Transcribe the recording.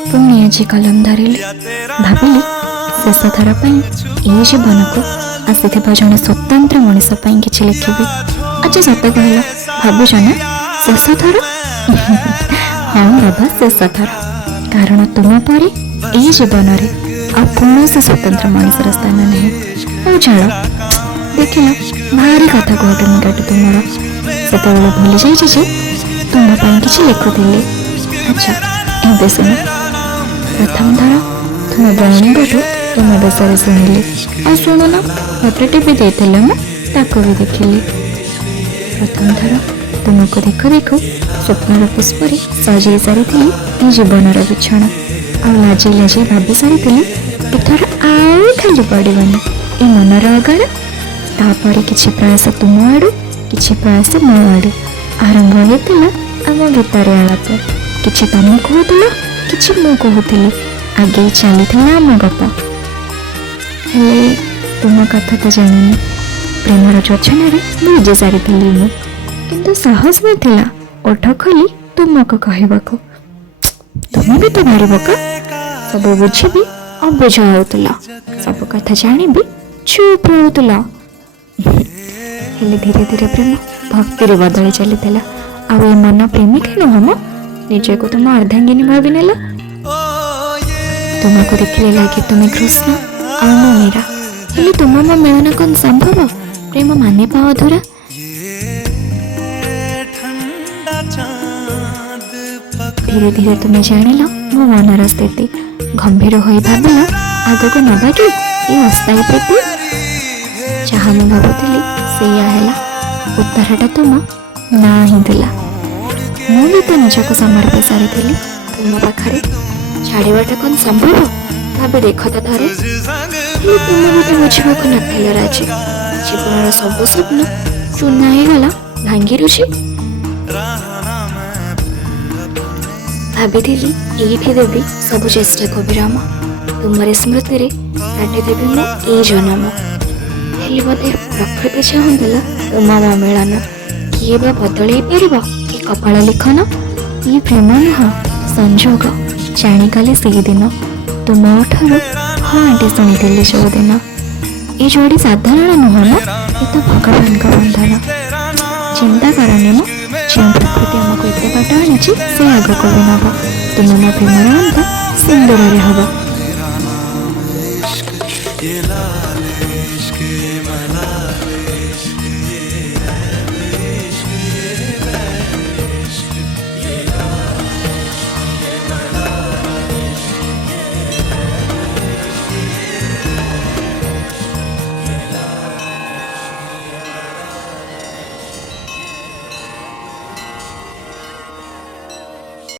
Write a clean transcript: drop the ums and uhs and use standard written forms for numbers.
पुणी आज कलम धरिली भाविली शेष थर पर ये जीवन को आसी जड़े स्वतंत्र मनीष कि लिखी। अच्छा सत कहल भावुच ना शेष थर हाँ बाबा शेष थर कारण तुम पर यही जीवन में आ कौन स्वतंत्र मनीषर स्थान नहीं। और छाड़ देख भारी कथा कहटनी काटू तुम से भूली जाइए तुम कि लिखुली। अच्छा एवं शुण प्रथम थर तुम बहनी तुम विषय शुणिली आ शुणुन मत टीवी देते मुझे भी देखिली। प्रथम थर तुमको देखु देखु स्वप्नर पुष्प सजाई सारी जीवन बिछण आ लाजी लाजी भाभी सारी एथर आउ खाली पड़ोनी ए मनर अगड़ तापर किसी प्रयास तुम आड़ू कि प्रयास मो आड़ू आरंभ होता आम भितर आलाप कि तुम कहूल कि मु कहूली आगे चली आम गप। हेले तुम कथा तो जानी प्रेमर योजना बुझे सारी किंतु साहस नाला ओठ खोली तुमको कहवाक। तुम भी तो भारी बोका सब बुझी अबुझ होता सब कथा जानी भी चुप रोला। हेले धीरे धीरे प्रेम भक्ति बदली चली आउ ए मन प्रेमिक नुह मो निजे को तुम अर्धांगिनी भावी नेला। तुमको देखिले लगे तुम कृष्ण आ मीरा हेले तुम मो मिलन कौन संभव प्रेम माने पा अधूरा। धीरे धीरे तुम्हें जानिल मो मनर स्थिति गंभीर हो भाविल आग को नवा कि ये अस्थायी प्रीति जहाँ मुझे भावुली से उत्तरटा तुम ना ही दिला। मुझे तो निजक समर्पी सारी तुम पाखे छाड़वाटा कौन संभव भावे देख तो थे तुम भी बुझा नाल राजी जीवन सब स्वप्न चूना होगला भांगी रुची। भाभी ये देवी सब चेष्टा को विराम तुम स्मृति काटिदेवी मो ये जन्म हेले बोधे प्रकृति चाहूला तुम मो मिलन किए बा बदल पार ये कपाल लिखन ये प्रेम नुह संजोग जाणिकली से दिन तुम ठार हाँ आंटी शुणी जो दिन ये जोड़ी साधारण नुह ना ये तो भगवान का बंधन। चिंता करनी मो जो प्रकृति आमको एत बाट आनी से आगक भी नब तुम मो प्रेमर अंत सिंदूर हम।